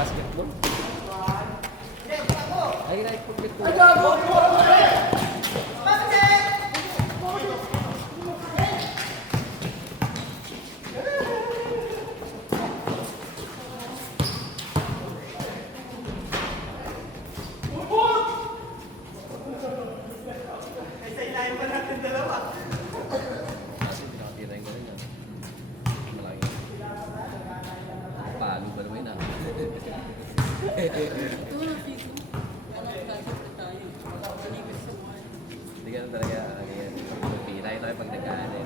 Basketball. Ay, na-ipaglit ko. Hindi ka talaga, pinay tayo pag nagkaan eh.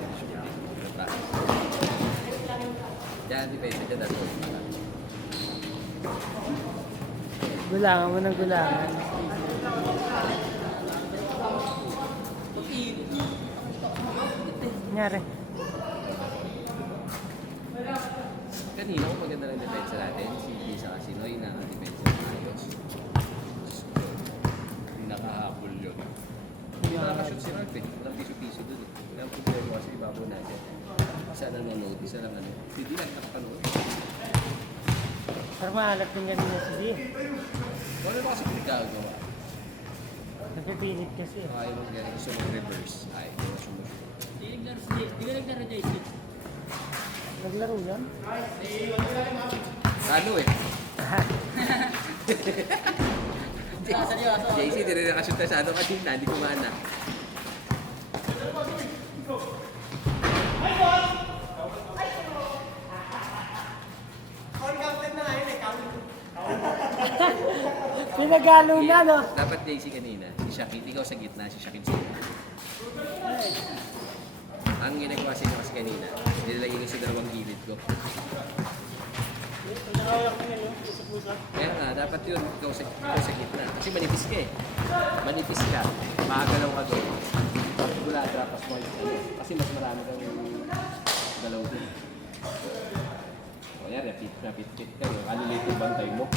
Diyan, depende dyan dati. Gulangan mo ng gulangan. Nangyari. Kanina kung maganda ng depensa natin, si Lisa Casinoy na depensa ng ayos. Nakahabol yun. Hindi nakakashoot si Ralph eh. Walang piso-piso dun eh. Walang problema kasi ibabaw natin. Isa lang nanonood, isa lang ano. Hindi lang nakapanood. Parang mahalap din ganun si D. Wala na kasi pinagagawa. Nagpipilit kasi. Ayaw mo ganyan. Gusto mo reverse. Ayaw mo sumushoot. Di ka naglaro JC. Naglaro yan? Ano eh? JC, di rin nakashoot na sa ano kanina. Hindi kumana. Pinagalo na, no? Dapat JC kanina. Si Shakit. Ikaw sa gitna. Si Shakit sa gitna. Ang ginagawa siya kasi kanina, nilalagay ko sa dalawang gilid ko. Kaya nga, dapat yun, ikaw sa gitna. Kasi manipis ka eh. Manipis ka. Makagalaw ka doon. Wala, drapas mo yun. Kasi mas marami kang galaw doon. O yan, napit-pit ka yun. Ano late yung bantay mo?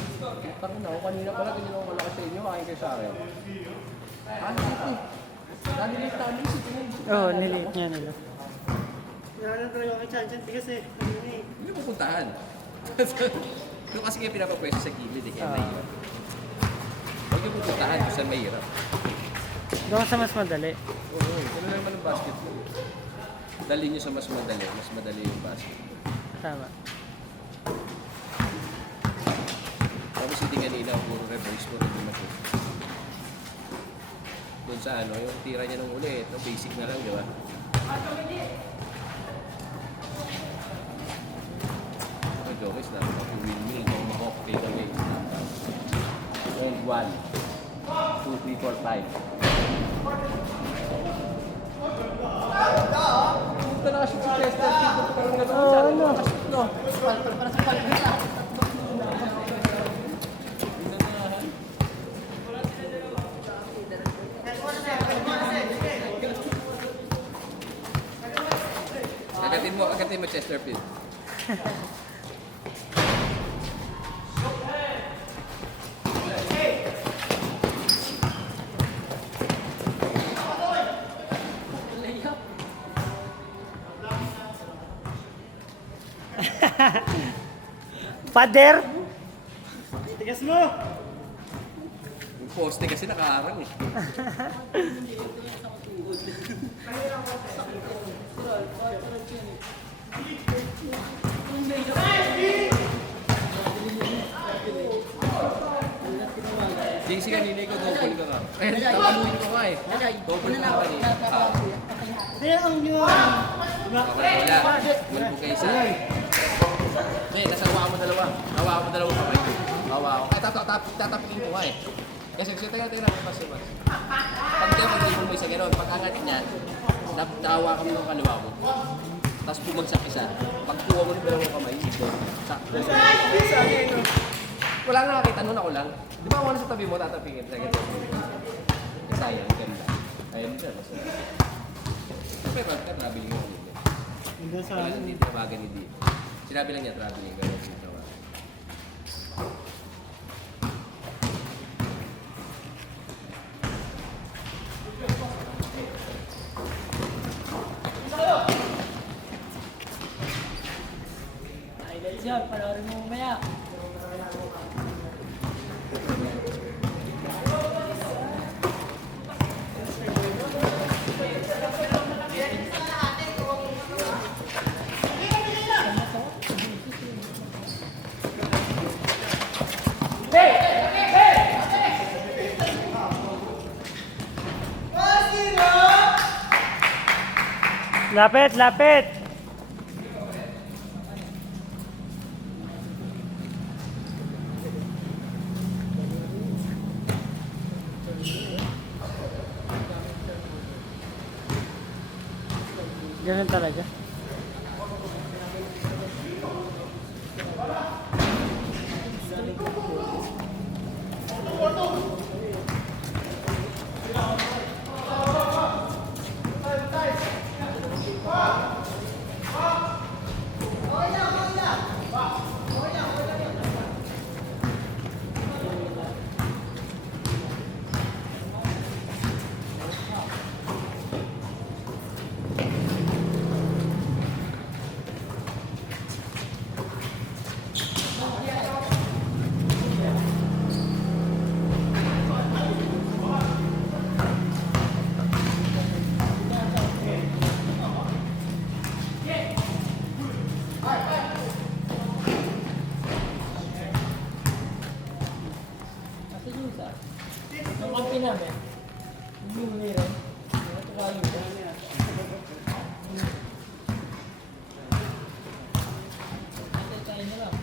Parang na ako kanina pala, ganyan ako malakas sa inyo. Kain kayo sa akin. Ano ito eh? Nalilate namin si Tingin. Oo, nilate niya nila. Nahanap talaga ako kay Chanchan kasi Hindi mo pupuntahan. Doon kasi kayo pinapapwesto sa gilid eh, kaya mahirap. Huwag yung pupuntahan kung saan mahirap. Doon sa mas madali. Oo, gano'n naman ang basketball. Dali nyo sa mas madali yung basketball. Tama. Tapos hindi kanina, puro reverse, puro hindi mag-shoot. Doon sa ano, yung tira niya nung uli, ito basic na lang, di ba? Ito, Jokes na, windmill, tomahawk, takeaway. And 1, 2, 3, 4, 5. Ito nakashoot si Chester, dito parang gano'n siya. ano? No. Agatin mo Chesterfield. Pader? tigas mo! Yung poste kasi nakaharang eh. JC kanina ikaw double ka ka. Eh, tapaluin ko ka eh. Double ka kanina. Kaya ang yun! Wala. Mulpo kayo isa. Hindi, nasawa mo dalawa. Nawa mo dalawa kamay. Nawa ako. Ay, tatapin ko ka eh. Kasi teka, pas. Pag hindi mo isa gano'n, pag angat niya, nakawa kami ng kaliwa mo. Tapos bumagsak isa. Pag kuha mo ng dalawang kamay, sakto. Wala na nakakita nun ako lang. Di ba ako na sa tabi mo, tatapingin. Sayang, ganda. Ayun dyan. Siyempre, ka traveling mo dito. Hanggang sa Wala hindi tawagan ni dito. Sinabi lang niya traveling ka lang dito. Ay, guys yan. Panoorin mo mamaya. Lapit, lapit! Ganun talaga. Ang kampi namin. Hindi mo rin. Ito kayo. Tayo na lang.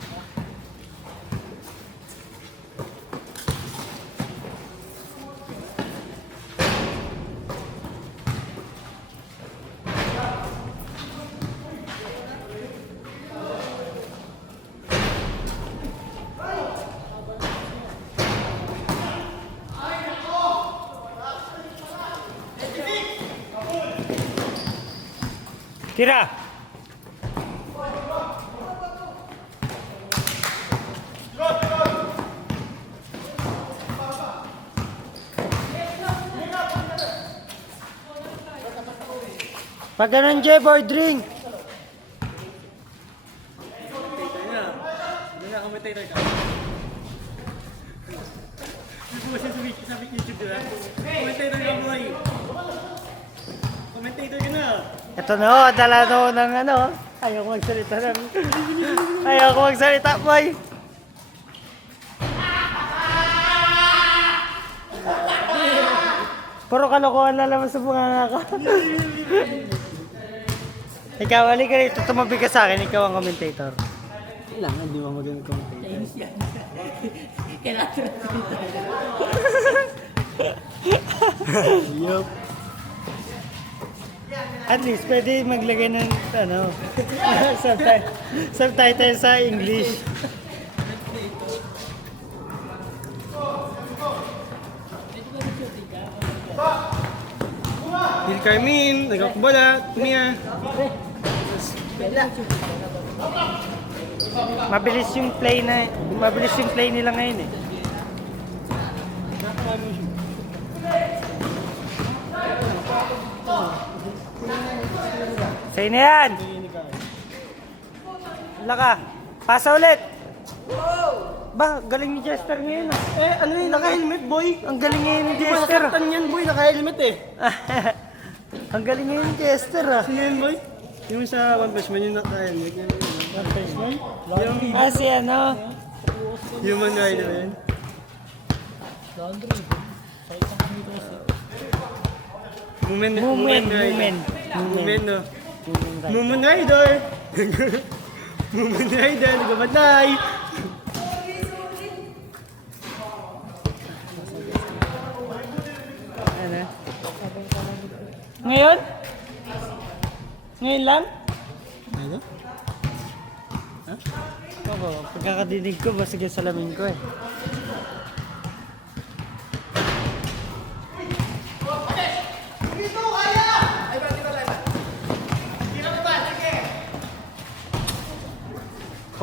Tira! Pag ganun, J-boy, drink! Hindi na commentator ka. Hindi mo siya sa YouTube diba? Commentator ka boy. Commentator ka na. Ito na ho, dala na ho ng ano. Ayaw ko magsalita ng... Ayaw ko magsalita, boy. Puro kalokohan na naman sa bunganga ko. Ikaw, halika rito. Tumabi ka sa akin. Ikaw ang commentator. Kailangan di mo magandang commentator. Chinese yan. Kailangan Yup. At least, pwede maglagay ng ano, subtitle sa English. Dil Carmin, nagkakubala, Mia. Mabilis yung play nila ngayon eh. Sa'yo na yan! Wala ka. Pasa ulit! Ba, galing ni Jester ngayon ah. Eh, ano yun, naka-helmet boy. Ang galing ngayon ni Hindi mo Jester. nasaktan yan boy, naka-helmet eh. Ang galing ngayon ni Jester ah. Sino yun boy? Yung sa One Punch Man yung naka-helmet yan. One Punch Man? Yung Ah, si ano? human rider yun. Movement rider. Movement no. Movement rider. Movement rider, nagbabatay. Ano? Ngayon? Ngayon lang? Ano? Ako, pagkakadinig ko, basag yung salamin ko eh.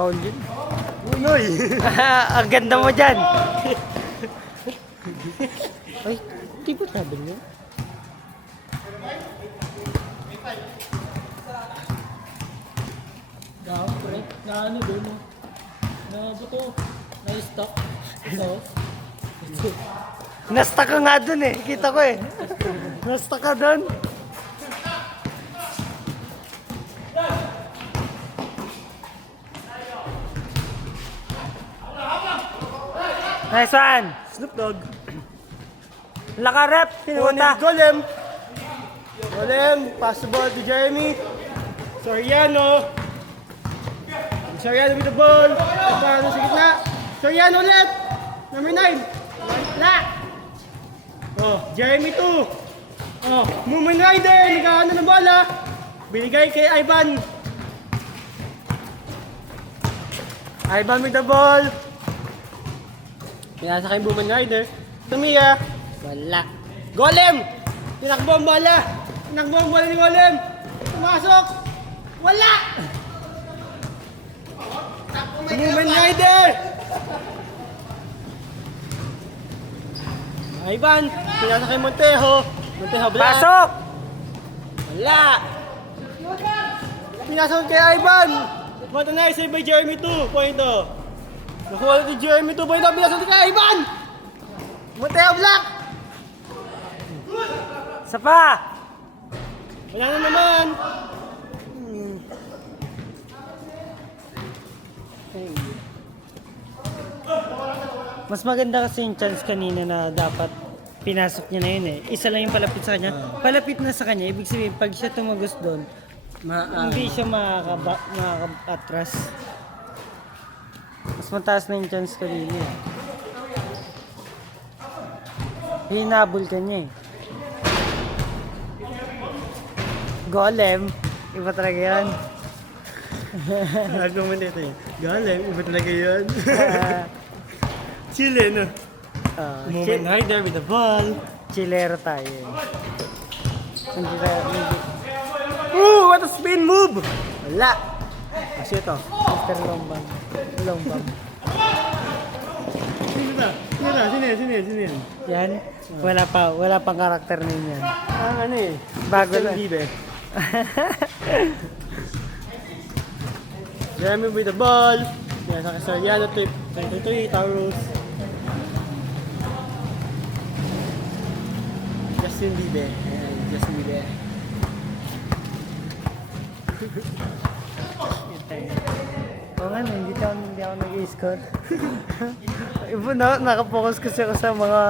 Foul yun. Unoy! Ang ganda mo dyan. Ay, di ba sabi niyo? Pre, na ano doon, no? Na buto, na stock. So, Nasta ka nga dun eh. Kita ko eh. Nasta ka dun. Nice one. Snoop Dogg. Laka rep. Sinuta. Golem. Golem. Pass the ball to Jeremy. Soriano. Soriano with the ball. Soriano sa gitna. Soriano ulit. Number 9. Wala. Oh, Jeremy 2. Oh, Moomin Rider. Nagkaano ng bola. Binigay kay Ivan. Ivan with the ball. Pinasa kay Moomin Rider. Tumia. Wala. Golem! Tinakbo ang bola. Tinakbo ang bola ni Golem. Pumasok. Wala! Moomin Rider! Ivan, pinasa kay Montejo. Montejo black. Pasok. Wala! Pinasa kay Ivan. Matanay, save by Jeremy 2. Pointo. Nakuha ni Jeremy 2. Pointo. Pinasa kay Ivan. Montejo black. Isa pa. Wala na naman. Mas maganda kasi yung chance kanina na dapat pinasok niya na yun eh. Isa lang yung palapit sa kanya. Palapit na sa kanya. Ibig sabihin, pag siya tumagos doon, hindi siya makakatras. Mas mataas na yung chance kanina eh. Hinabol ka niya eh. Golem. Iba talaga yan. Nagkaman dito yun. Galing, iba talaga yun. Chile, no? Moomin Rider with the ball. Chilero tayo eh. Hindi tayo. Ooh, what a spin move! Wala. Kasi ito. Mr. Lombang. Lombang. Sino na? Sino yan? Yan. Wala pang karakter na yun yan. Ano eh. Bago Justin lang. Bieber. Jeremy with the ball. Yan sa Soriano trip. 23, Taurus. Justin Bieber. Ayan, Justin Bieber. Oo nga, hindi ako nag-i-score. Iba na, nakapokus kasi ako sa mga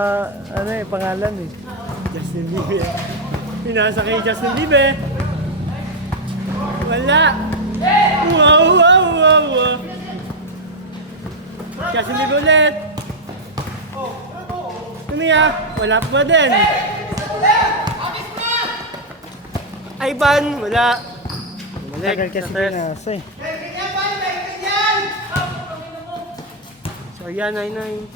pangalan eh. Justin Bieber. Pinasa kay Justin Bieber. Wala. Wow. Justin Bieber ulit. Tumiya. Wala pa din. Ivan. Wala. Tagal kasi pinasa eh. So yan, 9-9.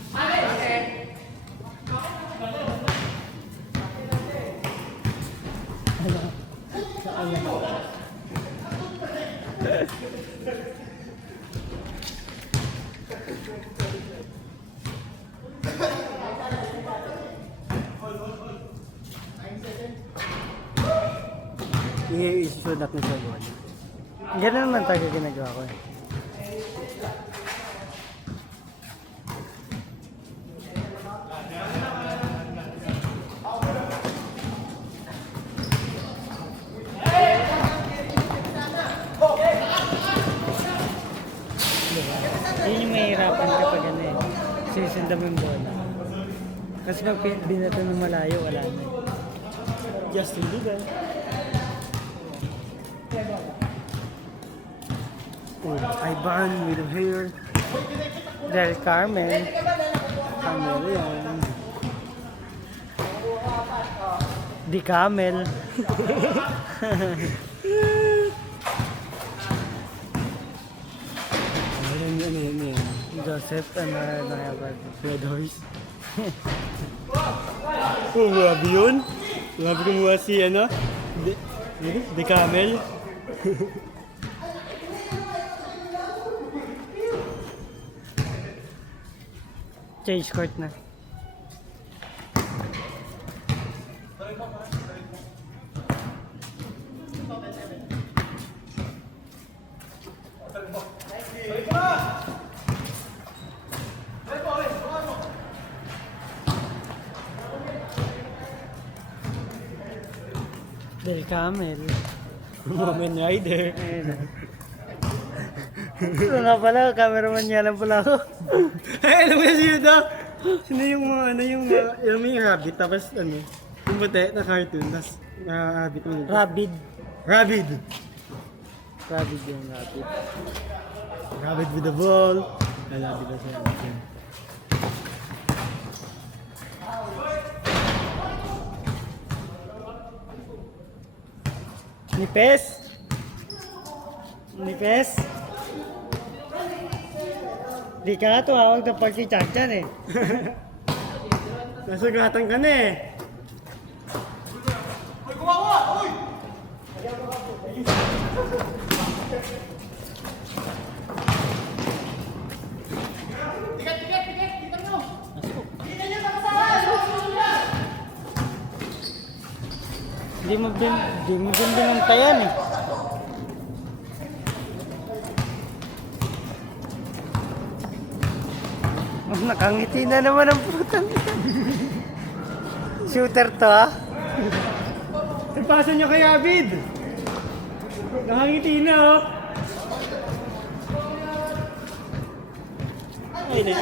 Isusunod natin sa buwan. Ganun naman tayo ginagawa ko eh. Yun yung mahirapan kapag ano eh. Sisundan mo yung bola. Kasi pag binato ng malayo, wala na eh. Justin Bieber. Oh, Ivan with the hair. Del Carmen. Camera yan. Di Camel. Ano yan. Joseph Nakayabag. Red Horse. Oh, grabe yun. Grabe kumuha si ano? The Camel. Change court na. Del Camel. Moment Rider. Ayun. Ito nga pala, cameraman niya lang pala ako. Ay, alam mo na sino daw? Sino yung mga, ano yung, yung may rabbit, tapos ano, yung puti na cartoon, tapos rabbit mo. Rabid. Rabbit! Rabid yung rabid. Rabbit with the ball. Ay, rabbit na siya. Nipes? Nipes? Di ka nga tumawag ng pag si Chanchan eh. Nasugatan ka na eh. Di mo din binantayan eh. Oh, nakangiti na naman ang putang. Shooter to ah. Ipasa niyo kay Abid. Nakangiti na oh. Ay,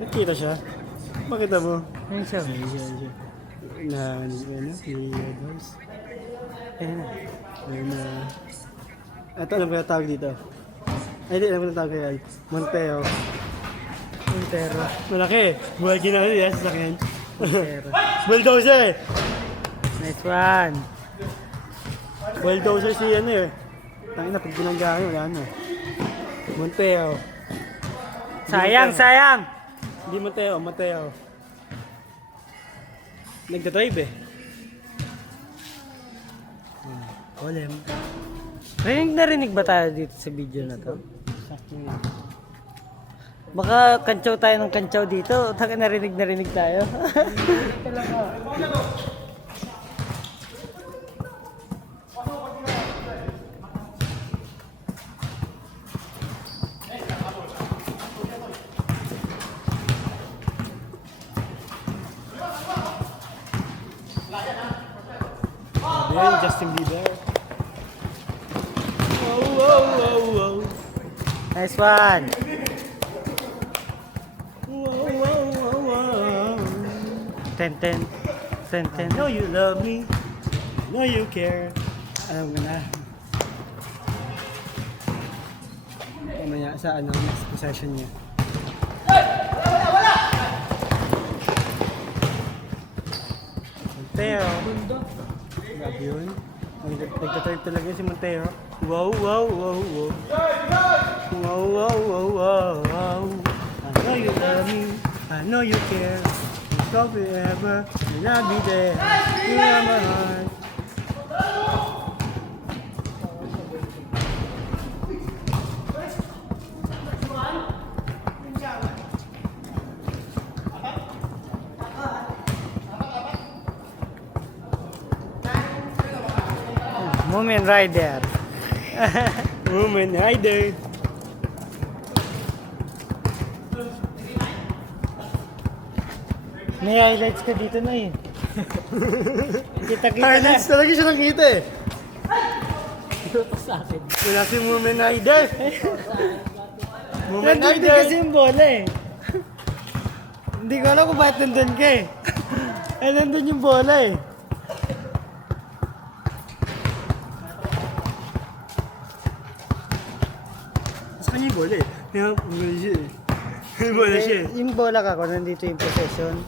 nakita siya. Bakit mo? Ayun siya. Na, ano, ni House. Ayun na. Ayun na. Ito, alam ko na tawag dito. Ay, hindi, alam ko na tawag kay Monteo. Montero. Malaki. Buhay ginagawa niya sa sakyan. Montero. Bulldozer eh. Nice one. Bulldozer si ano eh. Tangina, pag binanggaan, wala na. Monteo. Sayang, sayang. Hindi Monteo, Monteo. Nagdadrive eh. Olem. Narinig ba tayo dito sa video na to? Baka kantsaw tayo ng kantsaw dito. Taka narinig tayo. Ayan, Justin Bieber. Wow, wow, wow, wow. Nice one. Wow, wow, wow, wow. 10-10. 10-10. Know you love me. Know you care. Alam ko na. Mamaya sa ano, next possession niya. Monteo. Grabe yun. Nagtatype talaga si Monteo. Wow, wow, wow, wow. Wow, wow, wow, wow. I know you love me. I know you care. It's all forever. And I'll be there. You are my heart. Moment Rider. Woman Rider. May highlights ka dito na eh. Kita-kita na. Highlights talaga siya nakita eh. Ito sa akin. Wala si Woman Rider. Woman Nandun din Rider. kasi yung bola eh. Hindi ko alam kung bakit nandun ka eh. Nandun yung bola eh. Sa kanya yung bola eh. Kaya bola siya eh. May bola siya eh. Yung bola ka ko, nandito yung possession.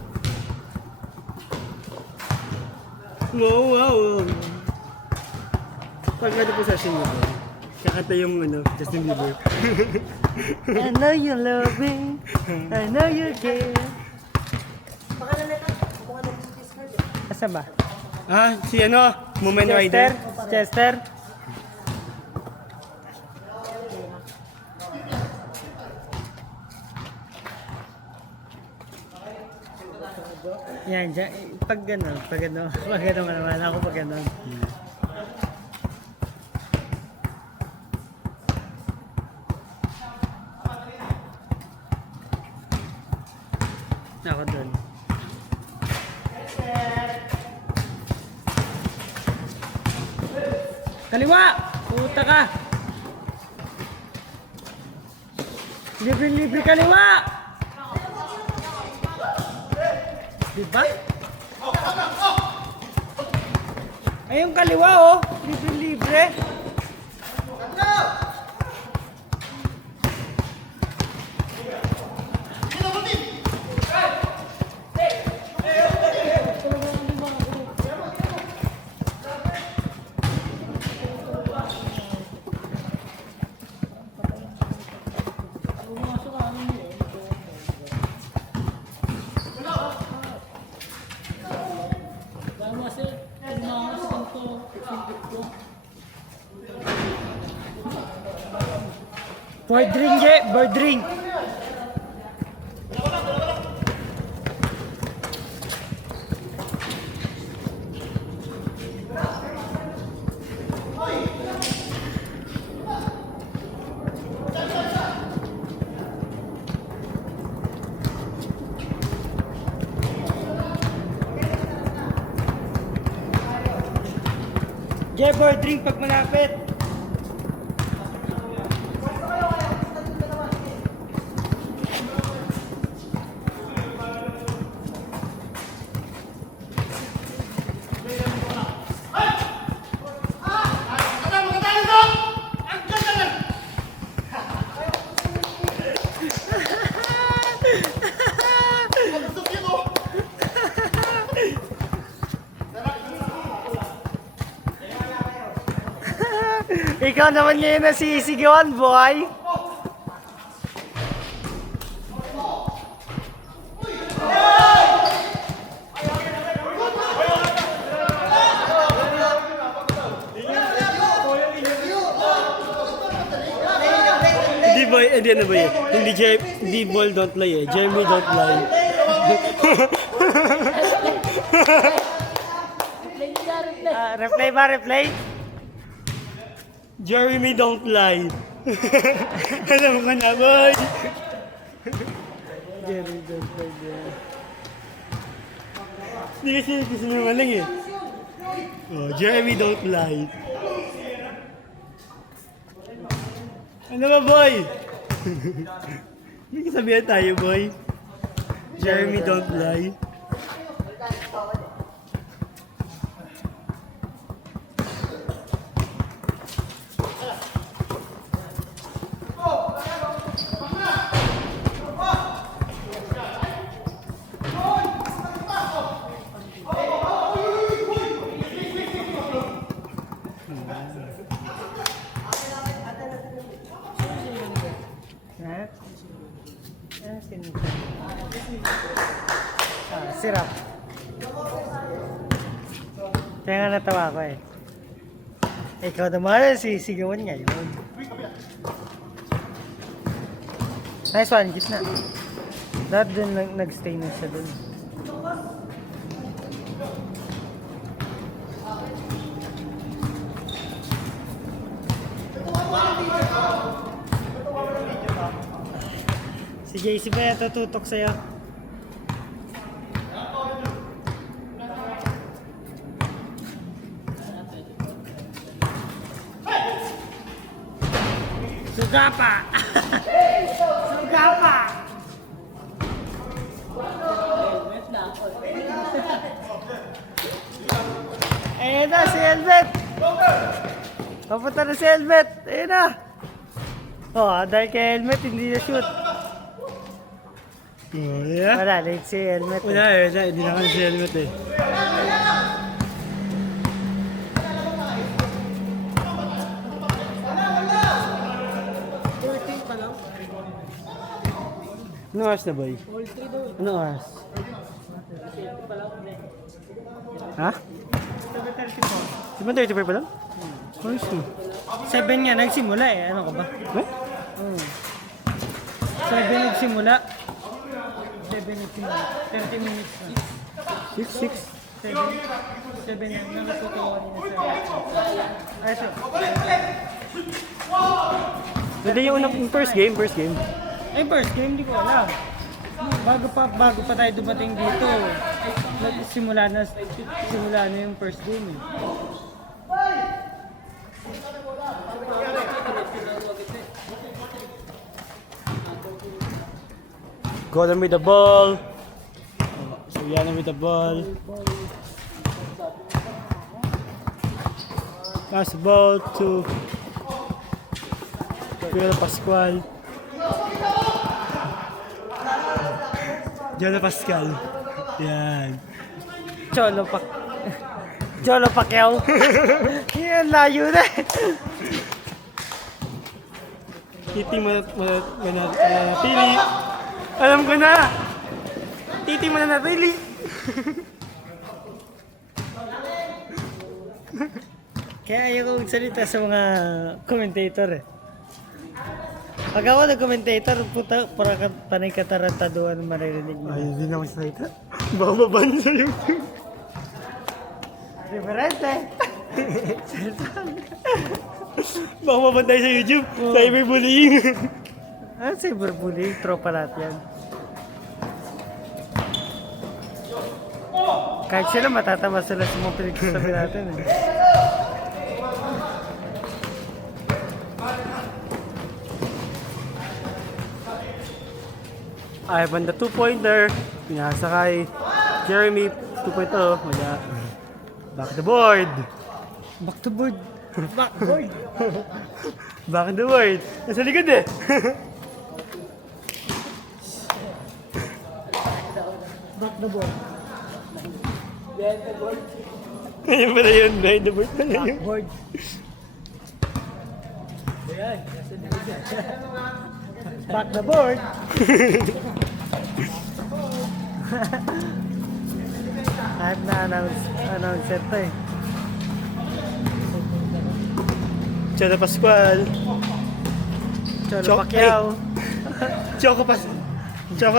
Wow, wow, wow. Pag ano possession mo, kakanta yung ano, Justin Bieber. I know you love me. I know you care. Asa ba? Ah, si ano, Woman Chester? Rider. Chester? dyan. Pag gano'n, pag gano'n naman ako pag gano'n. Ako doon. Kaliwa! Puta ka! Libre-libre kaliwa! Diba? Ayun kaliwa oh! Libre-libre! Bird ring, Je! Bird ring! Je, bird ring pag malapit! Ikaw naman ngayon na sisigawan, boy! Hindi boy, hindi ano ba yun? Hindi ball don't lie eh. Jeremy don't lie. Replay ba? Replay? Jeremy don't lie. Alam ko na boy. Jeremy don't lie. Hindi kasi gusto naman lang eh. Oh, Jeremy don't lie. Ano ba boy? Hindi sabihan tayo boy. Jeremy don't lie. Sirap. Kaya nga natawa ko eh. Ikaw naman, sisigawan niya yun. Nice one, gitna. Dapat dun nag-stay na siya dun. Si JC ba yan tututok sa'yo? Suga pa! Suga pa! Ayan na si Helmet! Papunta na si Helmet! Ayan na! Oh, dahil kay Helmet hindi na shoot. Oh, yeah? Wala, late si Helmet. Wala eh, hindi na kami si Helmet eh. Anong oras na boy? Anong oras? Ha? 7:34 pa lang? Ayos na. 7 nga, nagsimula eh. Ano ka ba? Eh? 7 nagsimula. 7 nagsimula. 30 minutes na. 7 yan. Nakatutuwa nila sa... Ay, so. Hindi yung unang first game. Ay, first game, hindi ko alam. Bago pa tayo dumating dito, simula na yung first game eh. Golden with the ball. Soriano with the ball. Pass the ball to Pedro Pascual. Jolo Pascal. Yan. Cholo Pacquiao. Yan, layo na. Titi manatili. Alam ko na. Titi manatili. Kaya ayaw ko magsalita sa mga commentator eh. Pag ako nag-commentator, puta, para panay katarantaduhan maririnig mo. Ay, hindi naman salita. Baka mabansa yung... Diferente. Baka mabantay sa YouTube. Cyberbullying. Ah, cyberbullying, tropa lahat yan. Kahit sila matatawa sila sa mga pinagsasabi natin eh. Ivan the 2-pointer. Pinasa kay Jeremy 2.0. Wala. Back the board. Back to board. Backboard. Back the board. Nasa likod eh. Back the board. Ayun pala yun. Behind the board pala yun. Board. Back the board. At na-announce ito eh. Cholo Pascual. Cholo Pacquiao. Choco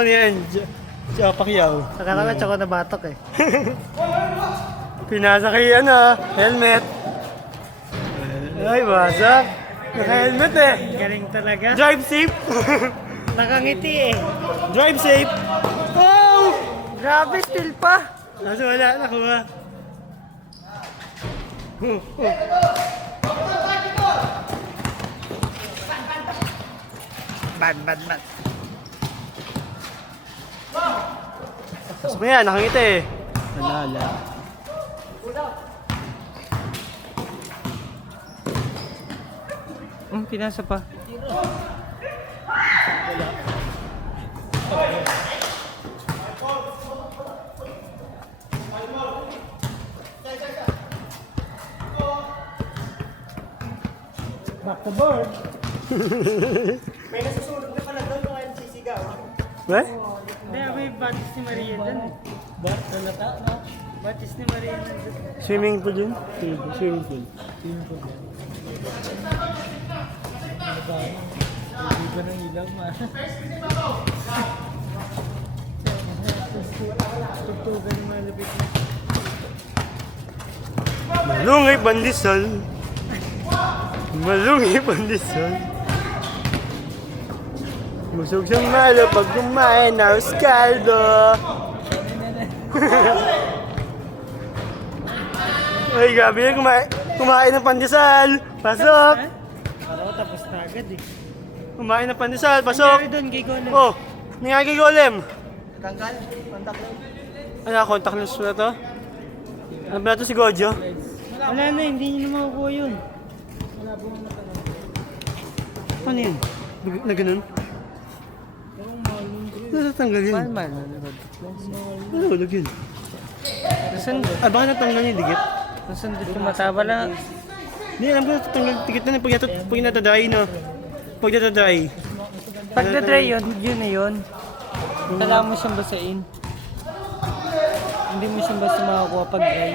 niyan. Choco Pacquiao. Akala ko tsaka na batok eh. Pinasa kay helmet. Ay, wasak. Naka-helmet eh. Galing talaga. Drive safe. Nakangiti eh. Drive safe. Oh! Grabe, still pa. Kaso wala, nakuha. Ban. Tapos mo yan, nakangiti eh. Wala. Pinasa pa. Back to board. May nasusunod na pala doon kung sisigaw. Eh? Hindi, may batis ni Maria dun eh. Batis ni Maria dun. Swimming pool yun? Swimming pool. Iba ng ilaw, man. Tugtugan yung malapit na. Malungay pandesal. Malungay pandesal. Busog siyang malo pag kumain na Oscaldo. Ay, gabi na kumain ng pandesal. Pasok. Oo, tapos na agad eh. Kumain ng pandesal. Pasok. Nangyari doon kay Golem. Oh, nangyari kay Golem. Ano, contact lens na to? Ano ba ito si Gojo? Wala na, hindi nyo na makukuha yun. Ano yun? Na ganun? Natatanggal yun. Mahal. Ano ulag yun? Nasaan Ah, baka natanggal yung digit? doon yung mataba lang? Hindi, alam ko natanggal yung digit na pag natadry, no? Pag natadry. Pag na-dry yun na yun. Kailangan mo siyang basain. Hindi mo siyang basta makakuha pag dry.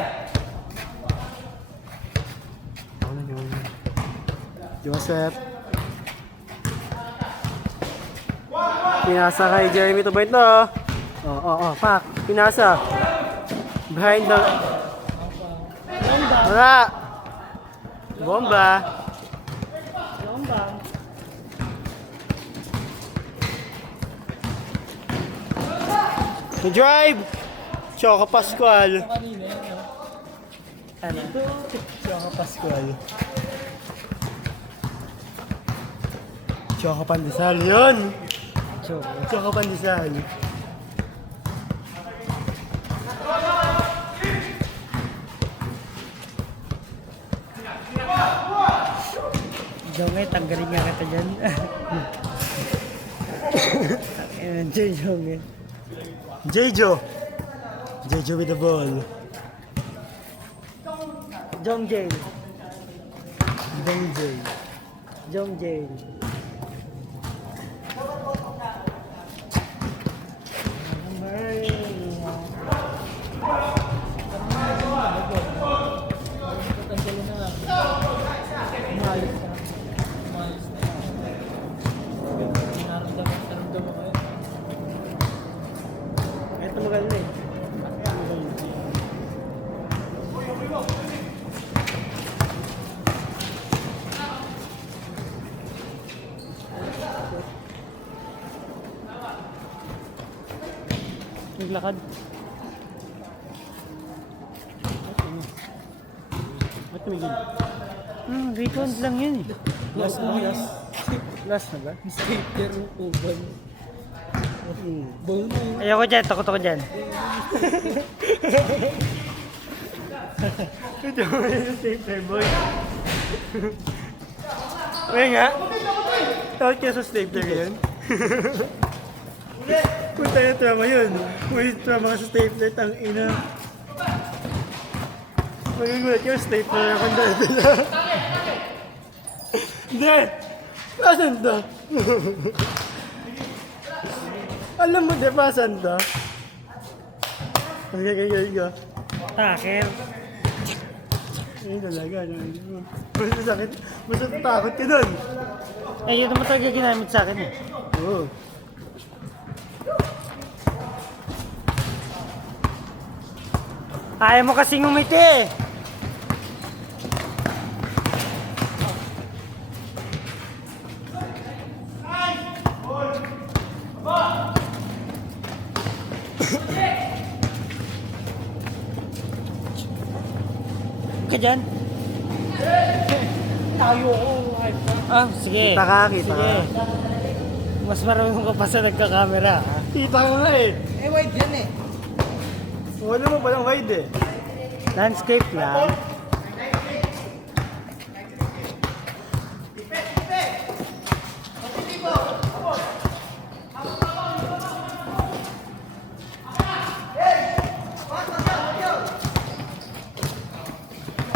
Joseph. Pinasa kay Jeremy 2.0. Oh, pak. Pinasa. Behind the... Wala! Bomba! Bomba. To drive! Choco Pascual. Kanina yun, no? Ano? Choco Pascual. Choco Pandesal yun! Choco. Choco Pandesal. Jongay, tanggalin nga kita dyan. Ayun, Jongay. Jejo! Jejo with the ball. Jong Jail. Dong Jay. Jong Jail. Tatanggalin na nga. Umalis na. Umalis na. Naramdaman ko yun. Ito magaling eh. Naglakad. Ba't tumigil? Rebound lang yun eh. Last na, last. Last na ba? Skater po ba? Ball mo yun. Ayoko dyan, takot ako dyan. Ito mo yung stapler, boy. Uy nga. Takot ka sa stapler yun. Punta yung trauma yun. May trauma ka sa stapler, tang ina. Magagulat yung stapler ako dito na. Hindi! Pasan to? Alam mo di, pasan to? Gagagagaga. Taker. Ayun talaga. Basta sakit. Basta takot ka dun. Ay, yun naman talaga ginamit sa akin eh. Oo. Ayaw mo kasing umiti. Ka dyan? Tayo ko. Ah, sige. Kita ka, kita Sige. ka. Mas marunong ka pa sa nagka-camera. Ha? Kita ka nga eh. Eh, wait yan eh. Wala mo palang wide eh. Landscape lang.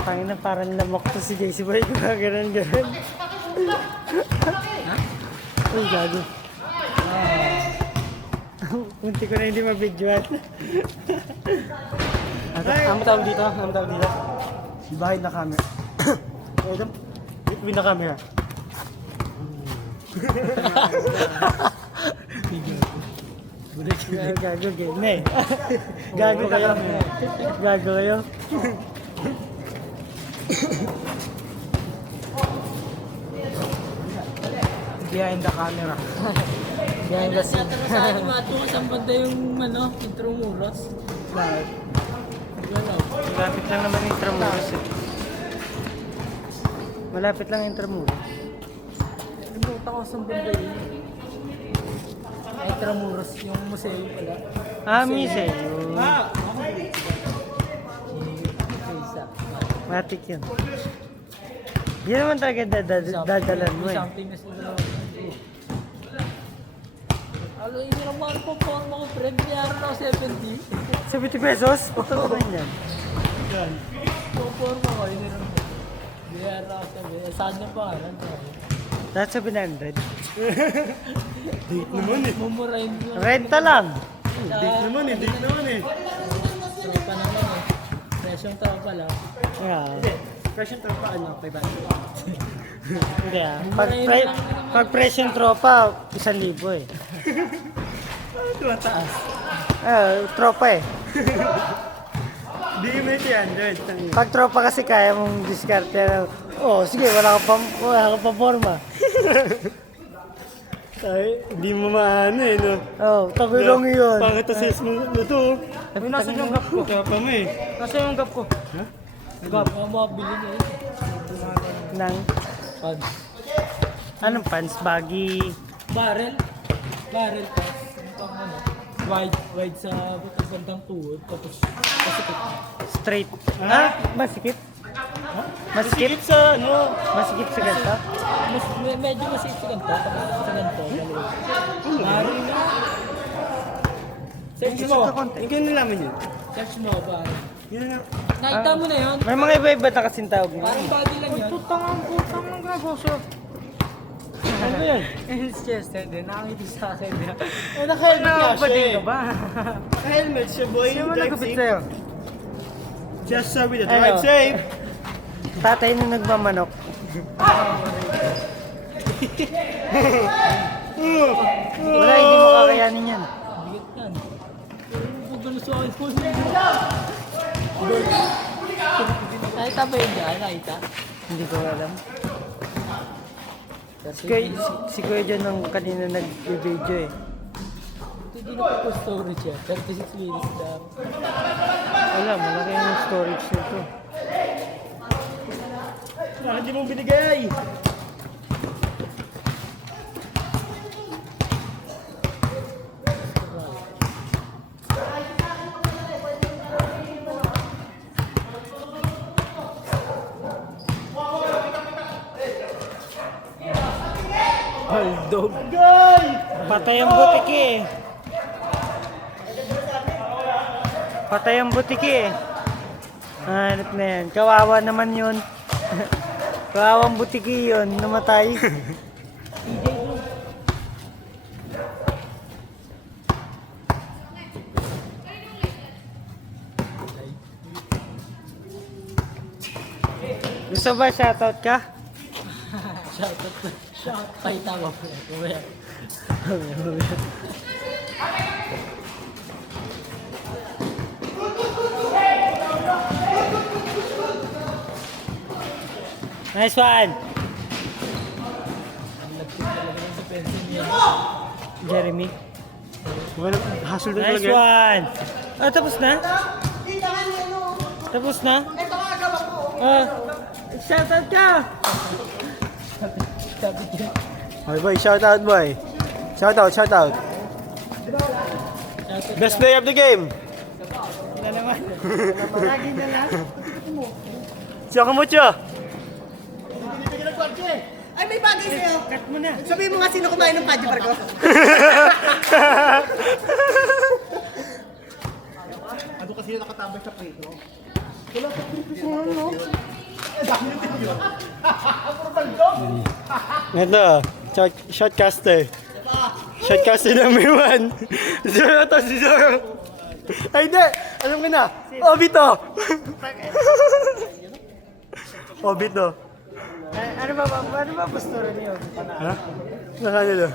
Pangina, parang lamok to si JC Boy. Ganun. Uy, gago. Munti ko na hindi mabidyoan. Ang tawag dito? Ang tawag dito? Behind the camera. Ito? Behind the camera. Gago, game na eh. Gago kayo. Gago kayo. Behind the camera. Behind the scene. Tara sa akin, mato ka sa banda yung Intramuros. Gano'n. Malapit lang naman yung Intramuros eh. Malapit lang yung Intramuros. Limutan ko sa banda yun. Intramuros, yung museo pala. Ah, Mise. Isa. Matik yun. Di naman talaga dadalan mo eh. Something na sila. Alo, hindi naman po po ang mga friend niya. Ano ako 70? 70 pesos? Ito naman yan. Puporma ko, hindi naman. Biyara ako sabi. Saan niya pa kanan? That's 700. Date naman eh. Mumurahin mo. Renta lang. Date naman eh. Date naman eh. Tropa naman eh. Presyong tropa lang. Yeah. Fresh yung tropa ano? 500. Hindi ah. Pag presyo yung tropa, 1,000 eh. Tumataas. Ah, tropa eh. Bigyan mo yung 300. Pag tropa kasi kaya mong diskarte. Oh, sige, wala ka pa forma. Ay, hindi mo maano eh, no? Oh, tabulong yun. Pangit assess mo na to. Uy, nasan yung gap ko? Kaya pa mo eh. Nasa yung gap ko? Gap, ang mabili niya eh. Nang, Pants. anong pants? Baggy. Barrel. Barrel pass. Yung pang ano. Wide sa bandang tuhod. Tapos pasikip. Straight. Ah? Masikip? Masikip? Sikit sa ano. Masikip sa ganito? Medyo masikip sa ganito. Tapos sa ganito. Barrel na. Search mo. Yung ganun namin yun. Search mo, barrel. Yun na. Nakita mo na yun? May mga iba-iba na kasing tawag mo. Parang body lang yun. Putang ang gagoso. Ano ba yan? It's just din. Nakangiti sa akin. Oh, naka-helmet nga siya Nakapading eh. ka ba? Naka-helmet siya boy. Sino Drive nagkapit safe. sa'yo? Just so with the Ano? drive safe. Tatay na nagmamanok. Wala, hindi mo kakayanin yan. Bigat yan. Huwag ganun sa akin po. Nakita ba yun dyan? Nakita? Hindi ko alam. Si Kuya John nung kanina nag-video eh. Hindi na po storage yan. 36 minutes lang. Wala, malaki yung storage nito. Bakit di mo binigay? Haldog. Gay! Patay ang butiki eh. Patay ang butiki eh. Hanap na yan. Kawawa naman yun. Kawawang butiki yun. Namatay. Gusto ba shoutout ka? Shoutout po. Shout. Ay, tama po yan. Kumaya. Nice one! Ang lagkit talaga ng defensive niya. Jeremy. Wala, hassle na Nice talaga. one! Ah, tapos na? Tapos na? Ah, shoutout ka! Sabi niya. Okay boy, shout out boy. Shout out, shout out. Shoutout Best player of the game. Na naman. Lagi na lang. Siya Mucho. Ay, may bagay sa'yo. Cut mo na. Sabihin mo nga sino kumain ng Paddy Bargo. Ano kasi yung nakatambay sa plate, no? Wala pa prito mo, no? Ito, shotcaster. Shotcaster number 1. Zoro to, si Zoro. Ay, hindi. Alam ko na. Obito. Obito. Ano ba postura niyo? Ha? Nakano